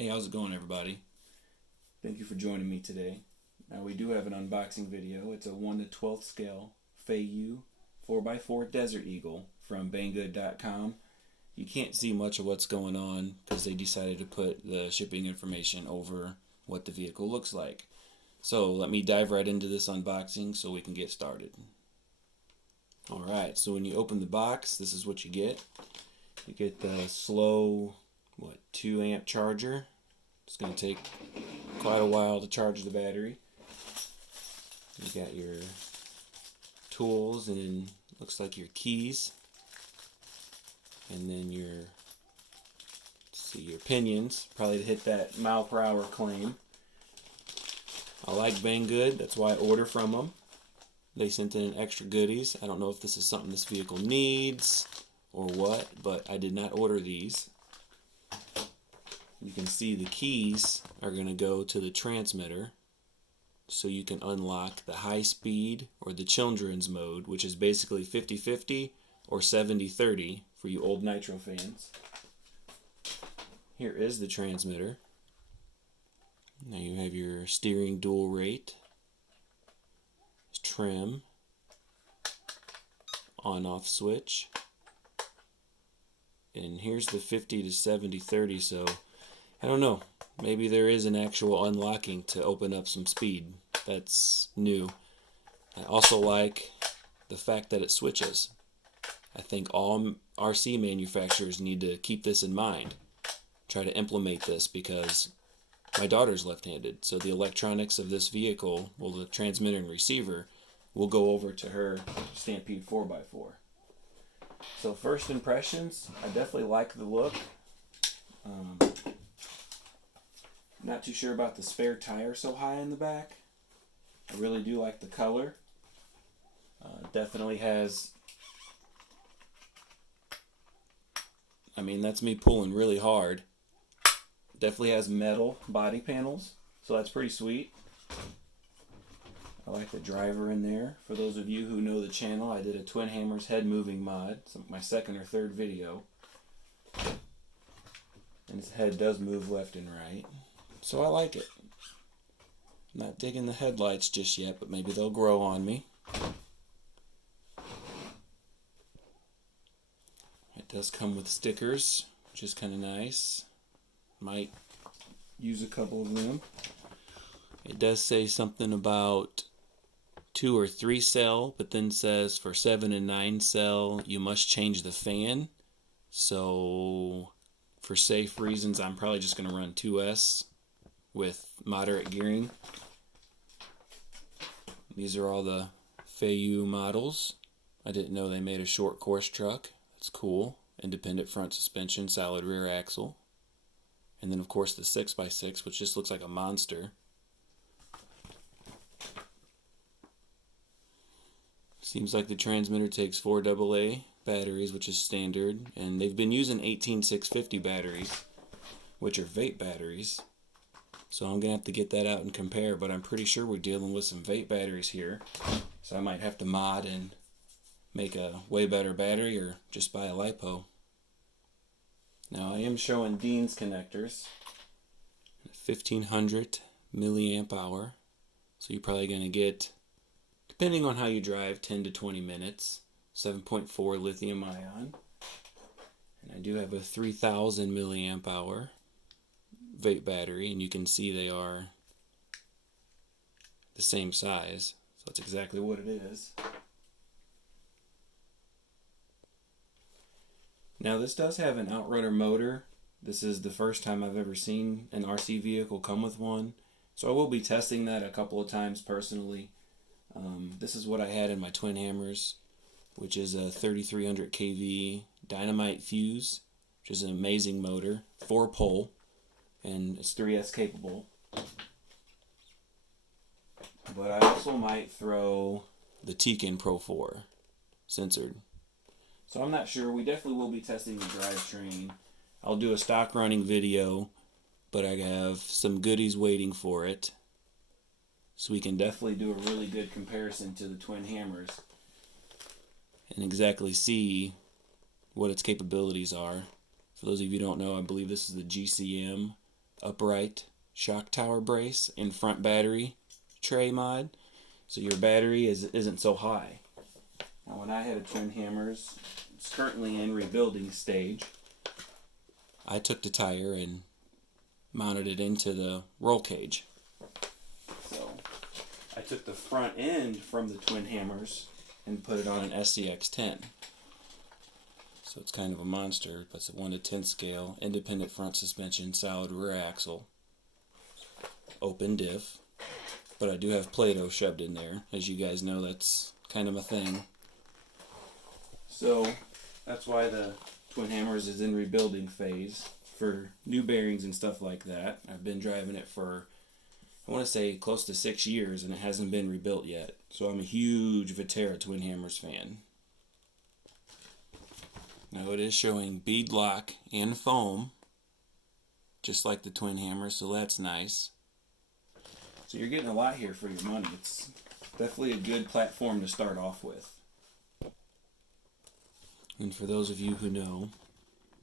Hey, how's it going, everybody? Thank you for joining me today. Now, we do have an unboxing video. It's a 1 to 12th scale Feiyue 4x4 Desert Eagle from Banggood.com. You can't see much of what's going on because they decided to put the shipping information over what the vehicle looks like. So let me dive right into this unboxing so we can get started. Alright, so when you open the box, this is what you get. You get the slow 2 amp charger. It's going to take quite a while to charge the battery. You got your tools and looks like your keys, and then your pinions, probably to hit that mile per hour claim. I like Banggood, that's why I order from them. They sent in extra goodies. I don't know if this is something this vehicle needs or what, but I did not order these. You can see the keys are going to go to the transmitter, so you can unlock the high speed or the children's mode, which is basically 50-50 or 70-30 for you old Nitro fans. Here is the transmitter. Now you have your steering dual rate, trim, on-off switch, and here's the 50 to 70-30, so I don't know, maybe there is an actual unlocking to open up some speed. That's new. I also like the fact that it switches. I think all RC manufacturers need to keep this in mind. Try to implement this because my daughter's left-handed, so the electronics of this vehicle, well, the transmitter and receiver, will go over to her Stampede 4x4. So first impressions, I definitely like the look. Not too sure about the spare tire so high in the back. I really do like the color. Definitely has, I mean, that's me pulling really hard. Definitely has metal body panels, so that's pretty sweet. I like the driver in there. For those of you who know the channel, I did a Twin Hammers head moving mod. It's my second or third video. And his head does move left and right. So I like it. Not digging the headlights just yet, but maybe they'll grow on me. It does come with stickers, which is kind of nice. Might use a couple of them. It does say something about 2 or 3 cell, but then says for 7 and 9 cell, you must change the fan. So for safe reasons, I'm probably just going to run 2S with moderate gearing. These are all the Feiyue models. I didn't know they made a short course truck. That's cool. Independent front suspension, solid rear axle. And then of course the 6x6, which just looks like a monster. Seems like the transmitter takes 4 AA batteries, which is standard. And they've been using 18650 batteries, which are vape batteries. So I'm going to have to get that out and compare, but I'm pretty sure we're dealing with some vape batteries here. So I might have to mod and make a way better battery or just buy a LiPo. Now I am showing Dean's connectors. 1500 milliamp hour. So you're probably going to get, depending on how you drive, 10 to 20 minutes. 7.4 lithium ion. And I do have a 3000 milliamp hour vape battery, and you can see they are the same size, so that's exactly what it is. Now this does have an outrunner motor. This is the first time I've ever seen an RC vehicle come with one, so I will be testing that a couple of times personally. This is what I had in my Twin Hammers, which is a 3300 kV dynamite fuse, which is an amazing motor, 4-pole. And it's 3S capable. But I also might throw the Tekin Pro 4 censored. So I'm not sure. We definitely will be testing the drivetrain. I'll do a stock running video, but I have some goodies waiting for it. So we can definitely do a really good comparison to the Twin Hammers and exactly see what its capabilities are. For those of you who don't know, I believe this is the GCM upright shock tower brace and front battery tray mod, so your battery isn't so high. Now, when I had a twin hammers, it's currently in rebuilding stage, I took the tire and mounted it into the roll cage. So I took the front end from the twin hammers and put it on an SCX-10. So it's kind of a monster, but it's a 1 to 10 scale, independent front suspension, solid rear axle, open diff. But I do have Play-Doh shoved in there. As you guys know, that's kind of a thing. So that's why the twin hammers is in rebuilding phase for new bearings and stuff like that. I've been driving it for, I want to say, close to 6 years, and it hasn't been rebuilt yet. So I'm a huge Vaterra twin hammers fan. Now it is showing bead lock and foam, just like the twin hammers, so that's nice. So you're getting a lot here for your money. It's definitely a good platform to start off with. And for those of you who know,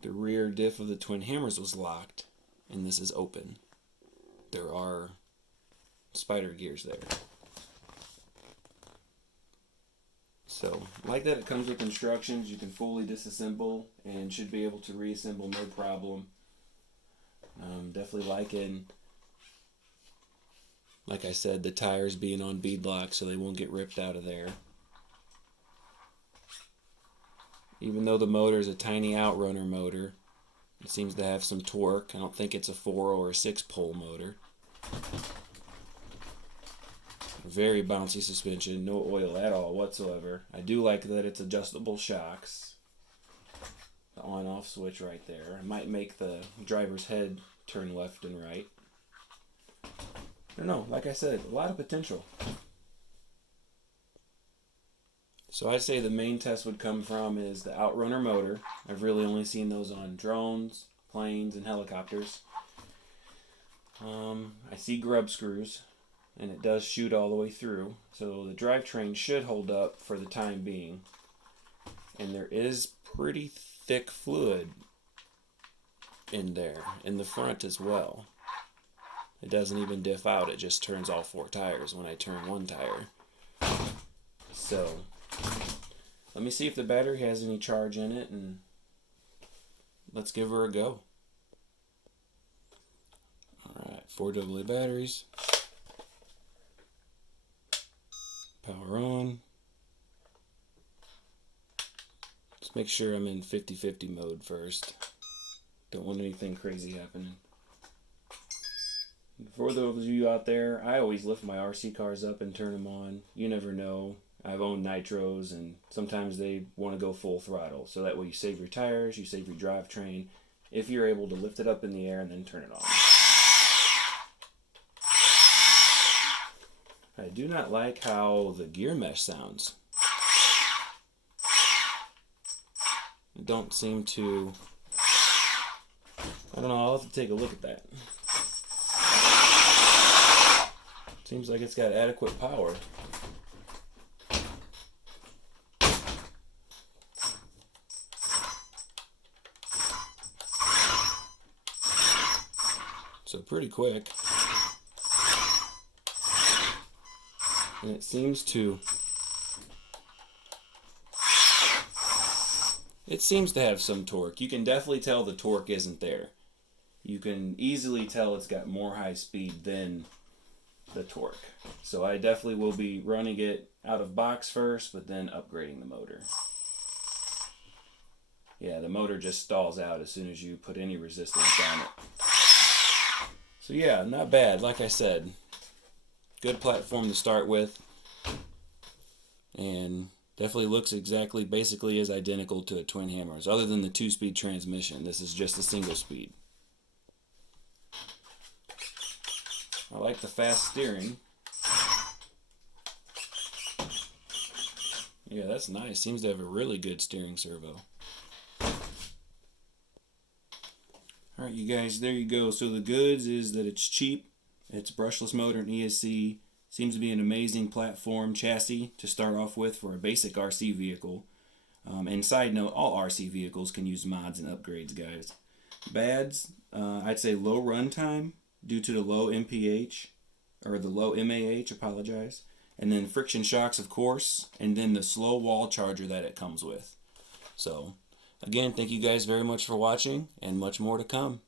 the rear diff of the twin hammers was locked, and this is open. There are spider gears there. So, like that, it comes with instructions. You can fully disassemble and should be able to reassemble no problem. Definitely liking, like I said, the tires being on bead lock so they won't get ripped out of there. Even though the motor is a tiny outrunner motor, it seems to have some torque. I don't think it's a 4 or a 6 pole motor. Very bouncy suspension, no oil at all whatsoever. I do like that it's adjustable shocks. The on-off switch right there. I might make the driver's head turn left and right. I don't know, like I said, a lot of potential. So I'd say the main test would come from is the outrunner motor. I've really only seen those on drones, planes, and helicopters. I see grub screws, and it does shoot all the way through. So the drivetrain should hold up for the time being. And there is pretty thick fluid in there, in the front as well. It doesn't even diff out, it just turns all 4 tires when I turn one tire. So let me see if the battery has any charge in it, and let's give her a go. Alright, 4 AA batteries. Power on. Let's make sure I'm in 50-50 mode first. Don't want anything crazy happening. For those of you out there, I always lift my RC cars up and turn them on. You never know. I've owned nitros, and sometimes they want to go full throttle. So that way you save your tires, you save your drivetrain, if you're able to lift it up in the air and then turn it on. I do not like how the gear mesh sounds. It don't seem to... I don't know, I'll have to take a look at that. Seems like it's got adequate power. So pretty quick. And it seems to have some torque. You can definitely tell the torque isn't there. You can easily tell it's got more high speed than the torque. So I definitely will be running it out of box first, but then upgrading the motor. Yeah, the motor just stalls out as soon as you put any resistance on it. So yeah, not bad. Like I said, good platform to start with, and definitely looks basically as identical to a twin hammers, other than the 2-speed transmission. This is just a single speed. I like the fast steering. Yeah, that's nice. Seems to have a really good steering servo. Alright, you guys, there you go. So the goods is that it's cheap. It's brushless motor and ESC. Seems to be an amazing platform chassis to start off with for a basic RC vehicle. And side note, all RC vehicles can use mods and upgrades, guys. Bads, I'd say low run time due to the low MPH, or the low MAH, apologize. And then friction shocks, of course, and then the slow wall charger that it comes with. So, again, thank you guys very much for watching, and much more to come.